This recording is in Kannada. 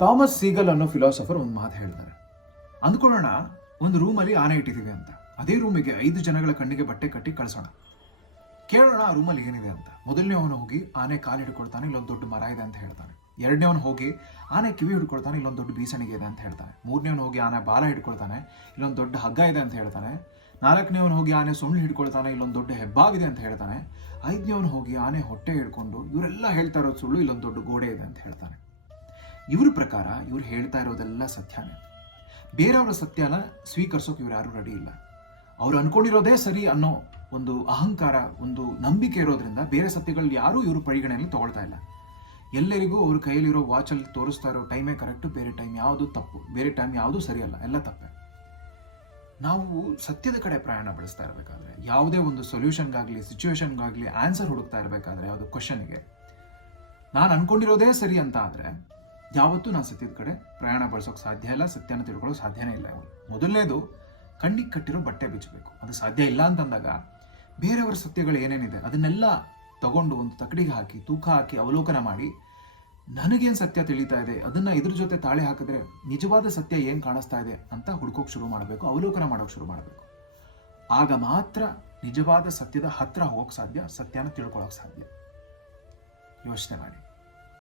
ಥಾಮಸ್ ಸೀಗಲ್ ಅನ್ನೋ ಫಿಲಾಸಫರ್ ಒಂದು ಮಾತು ಹೇಳ್ತಾರೆ. ಅಂದ್ಕೊಳ್ಳೋಣ, ಒಂದು ರೂಮಲ್ಲಿ ಆನೆ ಇಟ್ಟಿದ್ದೀವಿ ಅಂತ. ಅದೇ ರೂಮಿಗೆ ಐದು ಜನಗಳ ಕಣ್ಣಿಗೆ ಬಟ್ಟೆ ಕಟ್ಟಿ ಕಳಿಸೋಣ. ಕೇಳೋಣ ಆ ರೂಮಲ್ಲಿ ಏನಿದೆ ಅಂತ. ಮೊದಲನೇ ಅವನು ಹೋಗಿ ಆನೆ ಕಾಲು ಹಿಡ್ಕೊಳ್ತಾನೆ, ಇಲ್ಲೊಂದು ದೊಡ್ಡ ಮರ ಇದೆ ಅಂತ ಹೇಳ್ತಾನೆ. ಎರಡನೇ ಅವನು ಹೋಗಿ ಆನೆ ಕಿವಿ ಹಿಡ್ಕೊಳ್ತಾನೆ, ಇಲ್ಲೊಂದು ದೊಡ್ಡ ಬೀಸಣಿಗೆ ಇದೆ ಅಂತ ಹೇಳ್ತಾನೆ. ಮೂರನೇವನು ಹೋಗಿ ಆನೆ ಬಾಲ ಹಿಡ್ಕೊಳ್ತಾನೆ, ಇಲ್ಲೊಂದು ದೊಡ್ಡ ಹಗ್ಗ ಇದೆ ಅಂತ ಹೇಳ್ತಾನೆ. ನಾಲ್ಕನೇವನು ಹೋಗಿ ಆನೆ ಸೊಳ್ಳು ಹಿಡ್ಕೊಳ್ತಾನೆ, ಇಲ್ಲೊಂದು ದೊಡ್ಡ ಹೆಬ್ಬಾಗಿದೆ ಅಂತ ಹೇಳ್ತಾನೆ. ಐದನೇವನು ಹೋಗಿ ಆನೆ ಹೊಟ್ಟೆ ಹಿಡ್ಕೊಂಡು, ಇವರೆಲ್ಲ ಹೇಳ್ತಾ ಇರೋದು ಸುಳ್ಳು, ಇಲ್ಲೊಂದು ದೊಡ್ಡ ಗೋಡೆ ಇದೆ ಅಂತ ಹೇಳ್ತಾನೆ. ಇವ್ರ ಪ್ರಕಾರ ಇವ್ರು ಹೇಳ್ತಾ ಇರೋದೆಲ್ಲ ಸತ್ಯನೇ. ಬೇರೆಯವರ ಸತ್ಯನ ಸ್ವೀಕರಿಸೋಕೆ ಇವ್ರು ಯಾರು ರೆಡಿ ಇಲ್ಲ. ಅವ್ರು ಅನ್ಕೊಂಡಿರೋದೇ ಸರಿ ಅನ್ನೋ ಒಂದು ಅಹಂಕಾರ, ಒಂದು ನಂಬಿಕೆ ಇರೋದ್ರಿಂದ ಬೇರೆ ಸತ್ಯಗಳು ಯಾರೂ ಇವರು ಪರಿಗಣನೆಯಲ್ಲಿ ತಗೊಳ್ತಾ ಇಲ್ಲ. ಎಲ್ಲರಿಗೂ ಅವ್ರ ಕೈಯಲ್ಲಿರೋ ವಾಚಲ್ಲಿ ತೋರಿಸ್ತಾ ಇರೋ ಟೈಮೇ ಕರೆಕ್ಟು ಬೇರೆ ಟೈಮ್ ಯಾವುದು ತಪ್ಪು, ಬೇರೆ ಟೈಮ್ ಯಾವುದು ಸರಿಯಲ್ಲ ಎಲ್ಲ ತಪ್ಪೆ. ನಾವು ಸತ್ಯದ ಕಡೆ ಪ್ರಯಾಣ ಬೆಳೆಸ್ತಾ ಇರಬೇಕಾದ್ರೆ, ಯಾವುದೇ ಒಂದು ಸೊಲ್ಯೂಷನ್ಗಾಗಲಿ ಸಿಚುವೇಶನ್ಗಾಗಲಿ ಆನ್ಸರ್ ಹುಡುಕ್ತಾ ಇರಬೇಕಾದ್ರೆ, ಯಾವುದು ಕ್ವಶನ್ಗೆ ನಾನು ಅನ್ಕೊಂಡಿರೋದೇ ಸರಿ ಅಂತ ಆದರೆ ಯಾವತ್ತೂ ನಾನು ಸತ್ಯದ ಕಡೆ ಪ್ರಯಾಣ ಬಳಸೋಕೆ ಸಾಧ್ಯ ಇಲ್ಲ ಸತ್ಯನ ತಿಳ್ಕೊಳ್ಳೋಕೆ ಸಾಧ್ಯನೇ ಇಲ್ಲ ಮೊದಲನೇದು, ಕಣ್ಣಿಗೆ ಕಟ್ಟಿರೋ ಬಟ್ಟೆ ಬಿಚ್ಚಬೇಕು. ಅದು ಸಾಧ್ಯ ಇಲ್ಲ ಅಂತಂದಾಗ ಬೇರೆಯವರ ಸತ್ಯಗಳು ಏನೇನಿದೆ ಅದನ್ನೆಲ್ಲ ತಗೊಂಡು ಒಂದು ತಕಡಿಗೆ ಹಾಕಿ, ತೂಕ ಹಾಕಿ, ಅವಲೋಕನ ಮಾಡಿ ನನಗೇನು ಸತ್ಯ ತಿಳಿತಾ ಇದೆ, ಅದನ್ನು ಇದ್ರ ಜೊತೆ ತಾಳೆ ಹಾಕಿದ್ರೆ ನಿಜವಾದ ಸತ್ಯ ಏನು ಕಾಣಿಸ್ತಾ ಇದೆ ಅಂತ ಹುಡ್ಕೋಕೆ ಶುರು ಮಾಡಬೇಕು, ಅವಲೋಕನ ಮಾಡೋಕೆ ಶುರು ಮಾಡಬೇಕು. ಆಗ ಮಾತ್ರ ನಿಜವಾದ ಸತ್ಯದ ಹತ್ರ ಹೋಗೋಕೆ ಸಾಧ್ಯ, ಸತ್ಯನ ತಿಳ್ಕೊಳ್ಳೋಕೆ ಸಾಧ್ಯ. ಯೋಚನೆ ಮಾಡಿ.